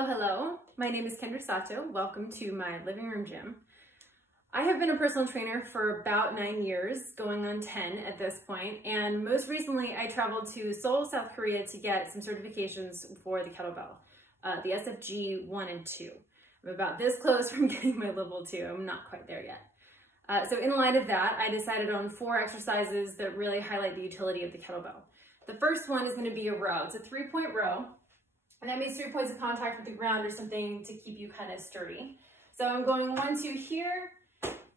Hello, hello. My name is Kendra Sato. Welcome to my living room gym. I have been a personal trainer for about 9 years, going on 10 at this point, and most recently I traveled to Seoul, South Korea to get some certifications for the kettlebell, the SFG 1 and 2. I'm about this close from getting my level 2. I'm not quite there yet. So in light of that, I decided on 4 exercises that really highlight the utility of the kettlebell. The first one is going to be a row. It's a 3-point row, and that means 3 points of contact with the ground or something to keep you kind of sturdy. So I'm going 1, 2 here,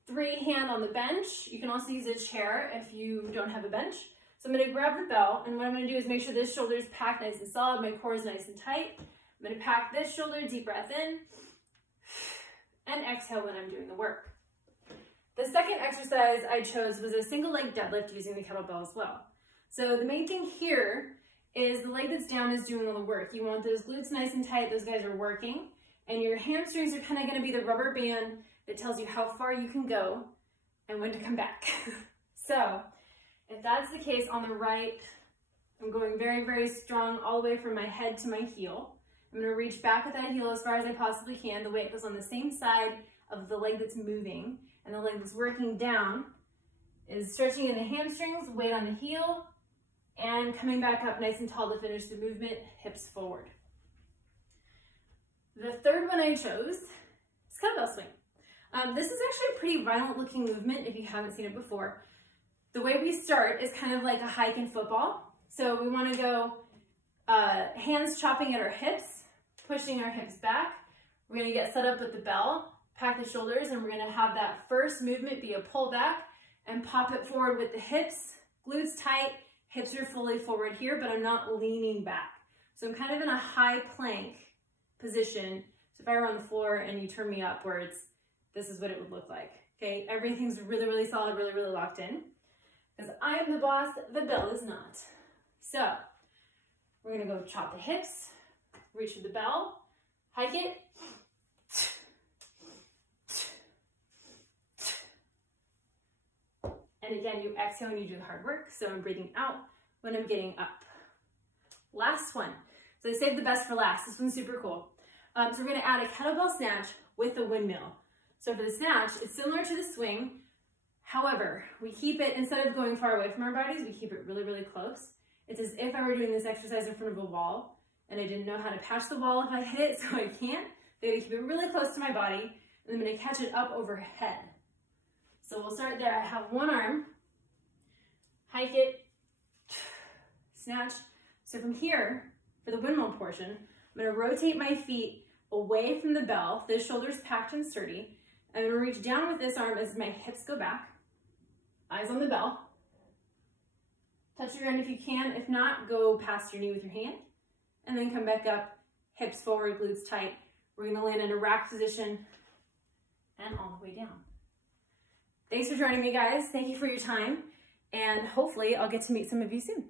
3 hand on the bench. You can also use a chair if you don't have a bench. So I'm going to grab the bell, and what I'm going to do is make sure this shoulder is packed nice and solid, my core is nice and tight. I'm going to pack this shoulder, deep breath in, and exhale when I'm doing the work. The second exercise I chose was a single leg deadlift using the kettlebell as well. So the main thing here is the leg that's down is doing all the work. You want those glutes nice and tight, those guys are working, and your hamstrings are kind of going to be the rubber band that tells you how far you can go and when to come back. So if that's the case, on the right, I'm going very, very strong all the way from my head to my heel. I'm going to reach back with that heel as far as I possibly can. The weight goes on the same side of the leg that's moving, and the leg that's working down is stretching in the hamstrings, weight on the heel, and coming back up nice and tall to finish the movement, hips forward. The third one I chose is kettlebell swing. This is actually a pretty violent looking movement if you haven't seen it before. The way we start is kind of like a hike in football. So we want to go hands chopping at our hips, pushing our hips back. We're going to get set up with the bell, pack the shoulders, and we're going to have that first movement be a pull back and pop it forward with the hips, glutes tight. Hips are fully forward here, but I'm not leaning back. So I'm kind of in a high plank position. So if I were on the floor and you turn me upwards, this is what it would look like. Okay, everything's really, really solid, really, really locked in. Because I am the boss, the bell is not. So we're gonna go chop the hips, reach for the bell, hike it. And again, you exhale and you do the hard work. So I'm breathing out when I'm getting up. Last one. So I saved the best for last. This one's super cool. So we're going to add a kettlebell snatch with a windmill. So for the snatch, it's similar to the swing. However, we keep it, instead of going far away from our bodies, we keep it really, really close. It's as if I were doing this exercise in front of a wall and I didn't know how to patch the wall if I hit it, so I can't. I'm going to keep it really close to my body, and I'm going to catch it up overhead. So we'll start there. I have one arm, hike it, snatch. So from here, for the windmill portion, I'm going to rotate my feet away from the bell, the shoulders packed and sturdy. I'm going to reach down with this arm as my hips go back, eyes on the bell. Touch your ground if you can. If not, go past your knee with your hand. And then come back up, hips forward, glutes tight. We're going to land in a rack position and all the way down. Thanks for joining me, guys. Thank you for your time, and hopefully I'll get to meet some of you soon.